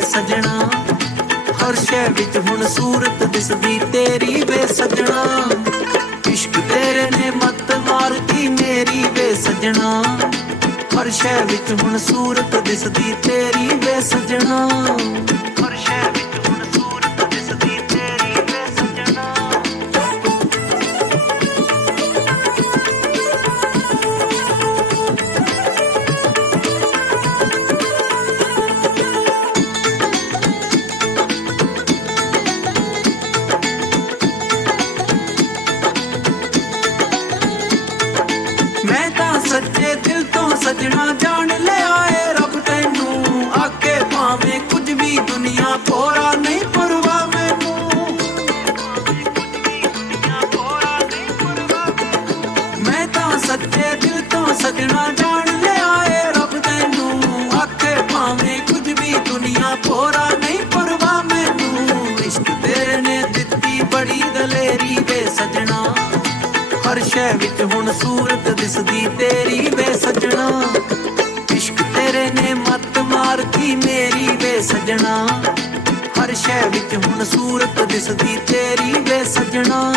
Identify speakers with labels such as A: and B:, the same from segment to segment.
A: ਸਜਣਾ। ਹਰ ਸ਼ੈ ਵਿੱਚ ਹੁਣ ਸੂਰਤ ਦਿਸਦੀ ਤੇਰੀ ਵੇ ਸਜਣਾ। ਇਸ਼ਕ ਤੇਰੇ ਨੇ ਮਤ ਮਾਰਤੀ ਮੇਰੀ ਵੇ ਸਜਣਾ। ਹਰ ਸ਼ੈ ਵਿੱਚ ਹੁਣ ਸੂਰਤ ਦਿਸਦੀ ਤੇਰੀ ਵੇ ਸਜਣਾ। ਵਿੱਚ ਹੁਣ ਸੂਰਤ ਦਿਸਦੀ ਤੇਰੀ ਵੇ ਸਜਣਾ। ਇਸ਼ਕ ਤੇਰੇ ਨੇ ਮੱਤ ਮਾਰਤੀ ਮੇਰੀ ਵੇ ਸਜਣਾ। ਹਰ ਸ਼ੈ ਵਿੱਚ ਹੁਣ ਸੂਰਤ ਦਿਸਦੀ ਤੇਰੀ ਵੇ ਸਜਣਾ।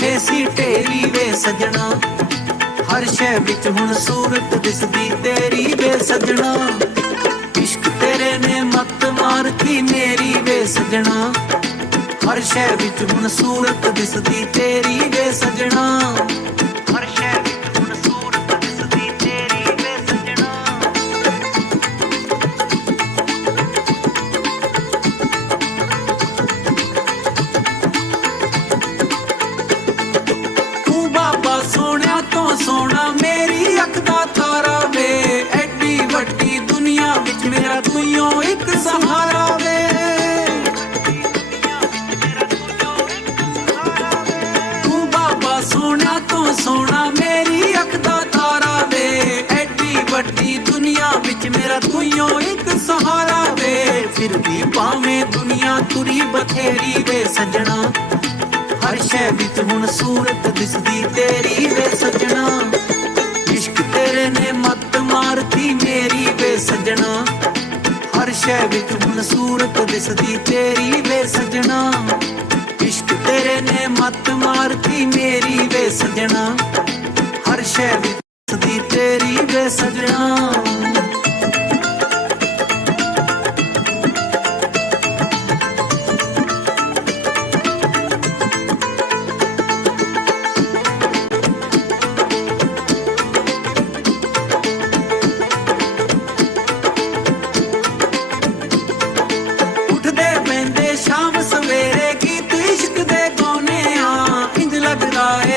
A: ਢਾ ਸੀ ਢੇਰੀ ਵੇ ਸਜਣਾ। ਹਰ ਸ਼ੈ ਵਿੱਚ ਹੁਣ ਸੂਰਤ ਦਿਸਦੀ ਤੇਰੀ ਵੇ ਸਜਣਾ। ਇਸ਼ਕ ਤੇਰੇ ਨੇ ਮੱਤ ਮਾਰਤੀ ਮੇਰੀ ਵੇ ਸਜਣਾ। ਹਰ ਸ਼ੈ ਵਿੱਚ ਹੁਣ ਸੂਰਤ ਦਿਸਦੀ ਤੇਰੀ ਵੇ ਸਜਣਾ। ਫਿਰਦੀ ਫਿਰ ਵੀ ਦੁਨੀਆ ਤੁਰੀ ਬਥੇਰੀ ਵੇ ਸੱਜਣਾ। ਹਰ ਸ਼ੈ ਵਿੱਚ ਹੁਣ ਸੂਰਤ ਦਿਸਦੀ ਤੇਰੀ ਵੇ ਸੱਜਣਾ। ਇਸ਼ਕ ਤੇਰੇ ਨੇ ਮੱਤ ਮਾਰਤੀ ਮੇਰੀ ਵੇ ਸੱਜਣਾ। ਹਰ ਸ਼ੈ ਵਿੱਚ ਹੁਣ ਸੂਰਤ ਦਿਸਦੀ ਤੇਰੀ ਵੇ ਸੱਜਣਾ। ਇਸ਼ਕ ਤੇਰੇ ਨੇ ਮਤ ਮਾਰਤੀ ਮੇਰੀ ਵੇ ਸੱਜਣਾ। ਹਰ ਸ਼ੈ ਵਿੱਚ ਦਿਸਦੀ ਤੇਰੀ ਵੇ ਸਜਣਾ।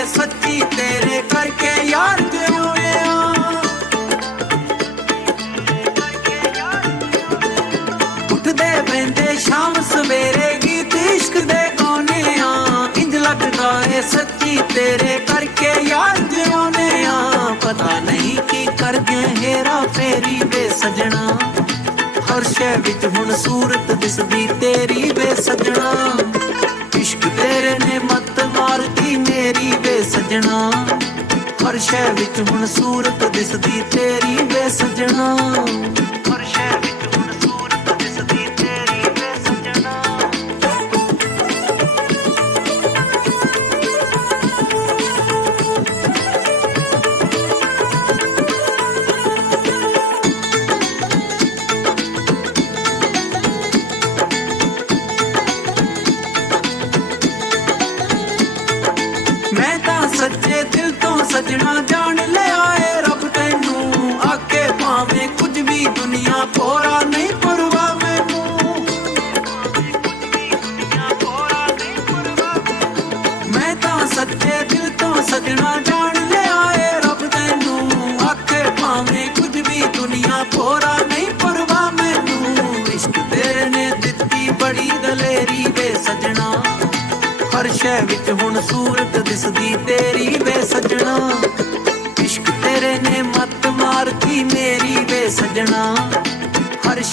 A: ਸੱਚੀ ਤੇਰੇ ਕਰਕੇ ਯਾਰ ਜਿਉਏ ਉੱਠਦੇ ਪੈਂਦੇ ਸ਼ਾਮ ਸਵੇਰੇ ਗੀਤ ਇਸ਼ਕ ਦੇ ਗਾਉਨੇ ਆ। ਇੰਜ ਲੱਗਦਾ ਏ ਸੱਚੀ ਤੇਰੇ ਕਰਕੇ ਯਾਰ ਜਿਉਨੇ ਆ। ਪਤਾ ਨਹੀਂ ਕੀ ਕਰ ਗਏ ਹੇਰਾ ਫੇਰੀ ਵੇ ਸਜਣਾ। ਹਰ ਸ਼ੈ ਵਿੱਚ ਹੁਣ ਸੂਰਤ ਦਿਸਦੀ ਤੇਰੀ ਵੇ ਸਜਣਾ। ਸਜਣਾ। ਹਰ ਸ਼ੈ ਵਿੱਚ ਹੁਣ ਸੂਰਤ ਦਿਸਦੀ ਤੇਰੀ ਵੇ ਸਜਣਾ।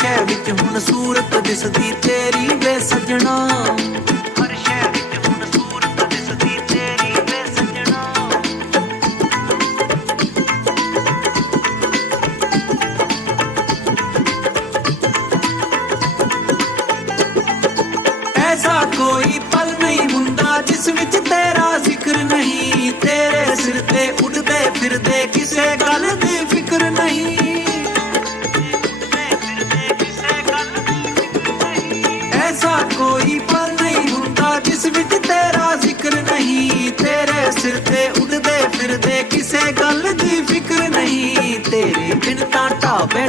A: ਹਰ ਵਿੱਚ ਹੁਣ ਸੂਰਤ ਦਿਸਦੀ ਤੇਰੀ ਵੇ ਸਜਣਾ।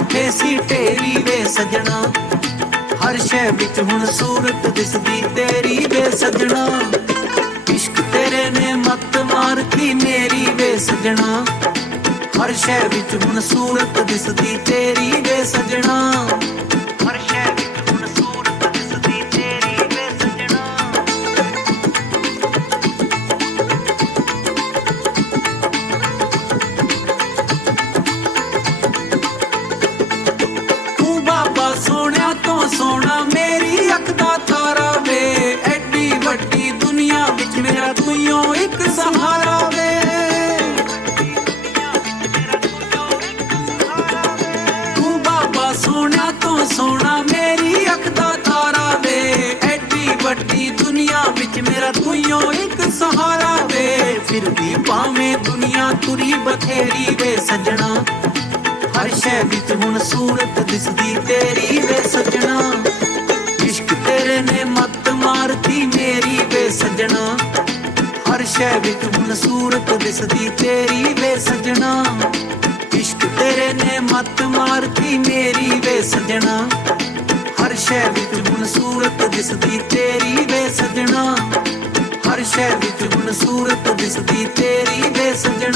A: ਬੈਠੇ ਸੀ ਢੇਰੀ ਵੇ ਸਜਣਾ। ਹਰ ਸ਼ੈ ਵਿੱਚ ਹੁਣ ਸੂਰਤ ਦਿਸਦੀ ਤੇਰੀ ਵੇ ਸਜਣਾ। ਇਸ਼ਕ ਤੇਰੇ ਨੇ ਮੱਤ ਮਾਰਤੀ ਮੇਰੀ ਵੇ ਸਜਣਾ। ਹਰ ਸ਼ੈ ਵਿੱਚ ਹੁਣ ਸੂਰਤ ਦਿਸਦੀ ਤੇਰੀ ਵੇ ਸਜਣਾ। ਫਿਰਦੀ ਪਾਵੇਂ ਦੁਨੀਆ ਤੁਰੀ ਬਥੇਰੀ ਵੇ ਸੱਜਣਾ। ਹਰ ਸ਼ੈ ਵਿੱਚ ਹੁਣ ਸੂਰਤ ਦਿਸਦੀ ਤੇਰੀ ਵੇ ਸੱਜਣਾ। ਇਸ਼ਕ ਤੇਰੇ ਨੇ ਮੱਤ ਮਾਰਤੀ ਮੇਰੀ ਵੇ ਸੱਜਣਾ। ਹਰ ਸ਼ੈ ਵਿੱਚ ਹੁਣ ਸੂਰਤ ਦਿਸਦੀ ਤੇਰੀ ਵੇ ਸੱਜਣਾ। ਇਸ਼ਕ ਤੇਰੇ ਨੇ ਮੱਤ ਮਾਰਤੀ ਮੇਰੀ ਵੇ ਸੱਜਣਾ। ਹਰ ਸ਼ੈ ਵਿੱਚ ਹੁਣ ਸੂਰਤ ਦਿਸਦੀ ਤੇਰੀ ਵੇ ਸੱਜਣਾ। ਹਰ ਸ਼ੈ ਵਿੱਚ ਹੁਣ ਸੂਰਤ ਦਿਸਦੀ ਤੇਰੀ ਵੇ ਸਜਣਾ